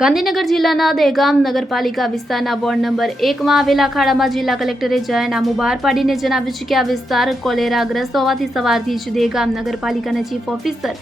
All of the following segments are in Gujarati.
ગાંધીનગર જિલ્લાના દહેગામ નગરપાલિકા વિસ્તારના વોર્ડ નંબર એકમાં આવેલા ખાડામાં જિલ્લા કલેક્ટરે જાહેરનામું બહાર પાડીને જણાવ્યું છે કે આ વિસ્તાર કોલેરાગ્રસ્ત હોવાથી સવારથી જ દહેગામ નગરપાલિકાના ચીફ ઓફિસર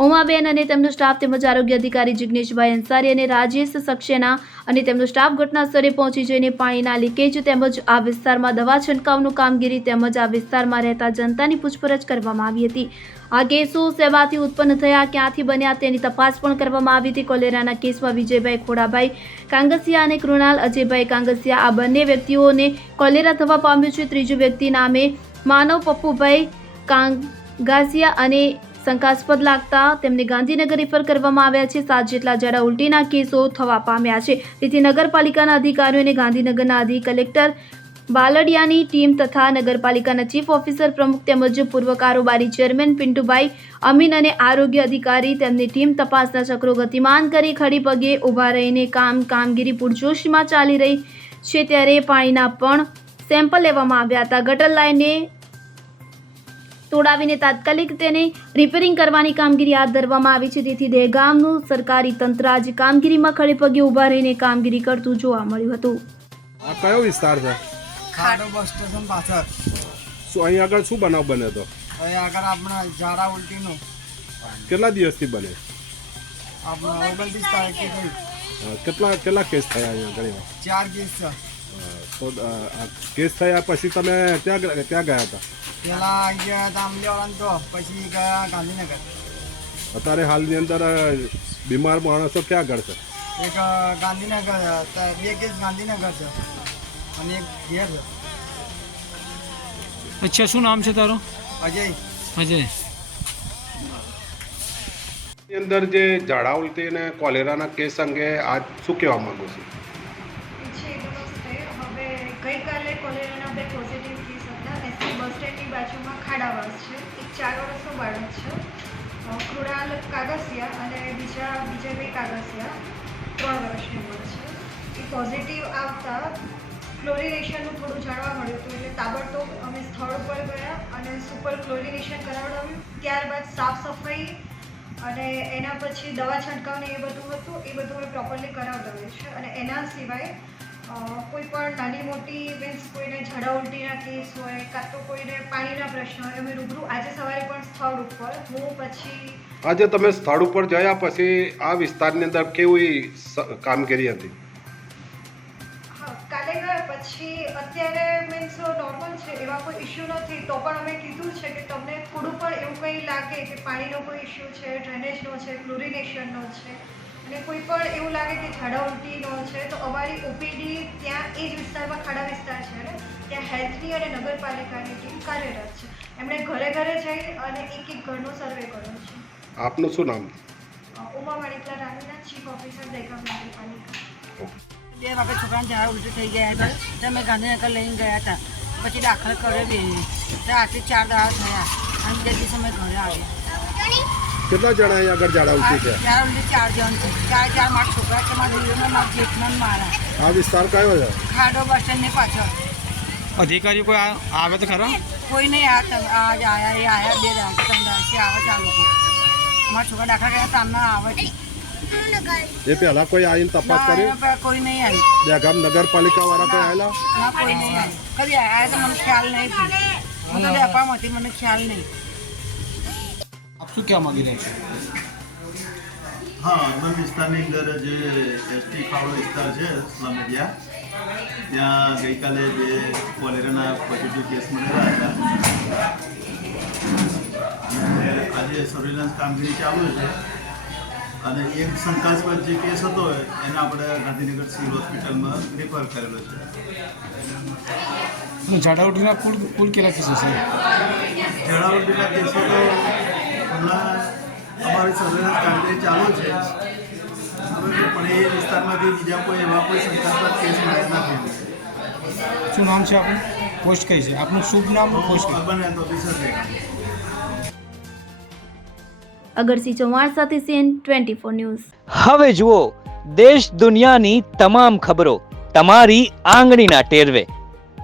ઉમાબેન અને તેમનો સ્ટાફ તેમજ આરોગ્ય અધિકારી જિગ્નેશભાઈ અંસારી અને રાજેશ સક્સેના અને તેમનો સ્ટાફ ઘટના સ્થળે પહોંચી જઈને પાણીના લીકેજ તેમજ આ વિસ્તારમાં દવા છંટકાવનું કામગીરી તેમજ આ વિસ્તારમાં રહેતા જનતાની પૂછપરછ કરવામાં આવી હતી. આ કેસો સેવાથી ઉત્પન્ન થયા, ક્યાંથી બન્યા તેની તપાસ પણ કરવામાં આવી હતી. કોલેરાના કેસમાં વિજયભાઈ ખોડાભાઈ કાંગસિયા અને કૃણાલ અજયભાઈ કાંગસિયા, આ બંને વ્યક્તિઓને કોલેરા થવા પામ્યું છે. ત્રીજું વ્યક્તિ નામે માનવ પપ્પુભાઈ કાંગાસિયા અને શંકાસ્પદ લાગતા તેમને ગાંધીનગર રિફર કરવામાં આવ્યા છે. સાત જેટલા જડા ઉલટીના કેસો થવા પામ્યા છે. તેથી નગરપાલિકાના અધિકારીઓને ગાંધીનગરના અધિક કલેક્ટર બાલડિયાની ટીમ તથા નગરપાલિકાના ચીફ ઓફિસર પ્રમુખ તેમજ પૂર્વ કારોબારી ચેરમેન પિન્ટુભાઈ અમીન અને આરોગ્ય અધિકારી તેમની ટીમ તપાસના ચક્રો ગતિમાન કરી ખડી પગે ઊભા રહીને કામ કામગીરી પૂરજોશમાં ચાલી રહી છે. ત્યારે પાણીના પણ સેમ્પલ લેવામાં આવ્યા હતા. ગટર લાઇનને તોડાવીને તાત્કાલિક તેને રિપેરિંગ કરવાની કામગીરી હાથ ધરવામાં આવી છે. તેથી દહેગામનું સરકારી તંત્ર આજે કામગીરીમાં ખડે પગે ઊભા રહીને કામગીરી કરતું જોવા મળ્યું હતું. આ કયો વિસ્તાર છે? ખાડો બસ સ્ટેશન પાછળ. શું અહીં આગળ શું બનાવ બન્યો તો? અહીં આગળ આપણે ઝાડા ઉલટીનું. કેટલા દિવસથી બને? આપણે ઓગણત્રીસ તારીખથી કેટલા કેટલા કેસ થયા અહીંયા ઘણી ચાર કેસ છે. તો કેસ થયા પછી તમે ત્યાં ત્યાં ગયા હતા? પેલા ગયા હતા અમદાવાદ તો પછી ગયા ગાંધીનગર. અત્યારે હાલની અંદર બીમાર માણસો ક્યાં આગળ છે? એક ગાંધીનગર બે કેસ ગાંધીનગર છે અને એક ઘેર છે. અચ્છા શું નામ છે તારું? અજય. અજય. અંદર જે ઝાડા ઉલટી અને કોલેરાના કેસ અંગે આજ શું કહેવા માંગુ છું? ગઈકાલે કોલેરાના બે પોઝિટિવ કેસ હતા. એસટી બસ સ્ટેન્ડની બાજુમાં ખાડાવાસ છે. એક ચાર વર્ષનો બાળક છે. કૃણાલ કાગસિયા અને બીજા વિજયભાઈ કાગસિયા ત્રણ વર્ષની ઉંમર છે. એ પોઝિટિવ આવતા ક્લોરિનેશનનું થોડું જાણવા મળ્યું હતું, એટલે તાબડતોબ અમે સ્થળ ઉપર ગયા અને સુપર ક્લોરિનેશન કરાવડાવ્યું. ત્યારબાદ સાફ સફાઈ અને એના પછી દવા છંટકાવને એ બધું હતું. એ બધું અમે પ્રોપરલી કરાવડાવ્યું છે. અને એના સિવાય કોઈ પણ નાની મોટી મીન્સ કોઈને ઝાડા ઉલટીના કેસ હોય કાં તો કોઈને પાણીના પ્રશ્ન હોય અમે રૂબરૂ આજે સવારે પણ સ્થળ ઉપર હું પછી આજે તમે સ્થળ ઉપર ગયા પછી આ વિસ્તારની અંદર કેવી કામગીરી હતી? હા કાલે ગયા પછી અત્યારે મીન્સ નોર્મલ છે એવા કોઈ ઇશ્યુ નથી તો પણ અમે કીધું છે કે તમને થોડું પણ એવું કંઈ લાગે કે પાણીનો કોઈ ઇશ્યુ છે ડ્રેનેજનો છે ક્લોરિનેશનનો છે અને કોઈ પણ એવું લાગે કે ઝાડા ઉલટીનો છે તો અમારી ઓપીડી ત્યાં એ જ વિસ્તારમાં ખાડા વિસ્તાર છે ને ત્યાં હેલ્થની અને નગરપાલિકાની ટીમ કાર્યરત છે. એમણે ઘરે ઘરે જઈ અને એક એક ઘરનો સર્વે કર્યો છે. આપનું શું નામ? ઉમા માણિકલા રાણીના ચીફ ઓફિસર દહેગામ નગરપાલિકા બે વખત છોકરાને ઝાડા ઉલટી થઈ ગયા હતા. તો અમે ગાંધીનગર લઈને ગયા હતા. પછી દાખલ કર્યો બે. તો આટલી ચાર દાડા થયા. અને બે દિવસે અમે ઘરે આવ્યા. કેટલા જણા અહીં આગળ જાળવતી છે ચાર જણ છે. ચાર ચાર મારા છોકરા છે મારા દીકરીનો મારા જેઠનો મારા. આ વિસ્તાર કયો છે? ખાડો બસ સ્ટેન્ડની પાછળ. અધિકારી કોઈ આવે તો ખરા? કોઈ નહીં આ તમે આજ આયા એ આયા બે દાડા ત્રણ દાડાથી આવે છે. આ લોકો અમારા છોકરા દાખલા ગયા તામના આવે છે. એ પેલા કોઈ આવીને તપાસ કરી? કોઈ નહીં આવી. દહેગામ નગરપાલિકા વાળા કોઈ આવેલા? ના કોઈ નહીં આવી. કદી આયા તો મને ખ્યાલ નહીં હું તો ડેપામાંથી મને ખ્યાલ નહીં. શું કહેવા માંગી રહ્યા છો? હા અર્બન વિસ્તારની અંદર જે એસટી ફાળો વિસ્તાર છે સ્લમ એરિયા ત્યાં ગઈકાલે બે કોલેરાના પોઝિટિવ કેસ મળેલા હતા. આજે સર્વેલન્સ કામગીરી ચાલુ છે. અને એક શંકાસ્પદ જે કેસ હતો એને આપણે ગાંધીનગર સિવિલ હોસ્પિટલમાં રેફર કરેલો છે. ઝાડાવટીના કુલ કુલ કેટલા કેસો છે? ઝાડાવટીના કેસો તો હમણાં અમારી સર્વેલન્સ કામગીરી ચાલુ છે. પણ એ વિસ્તારમાંથી બીજા કોઈ એવા કોઈ શંકાસ્પદ કેસ મળ્યા નથી. શું નામ છે આપનું? પોસ્ટ કઈ છે? આપનું શુભ નામ? પોસ્ટ અર્બન હેલ્થ ઓફિસર છે. અગરસિંહ ચૌહાણ સાથે સીએન ટ્વેન્ટી ફોર ન્યૂઝ. હવે જુઓ દેશ દુનિયાની તમામ ખબરો તમારી આંગળીના ટેરવે.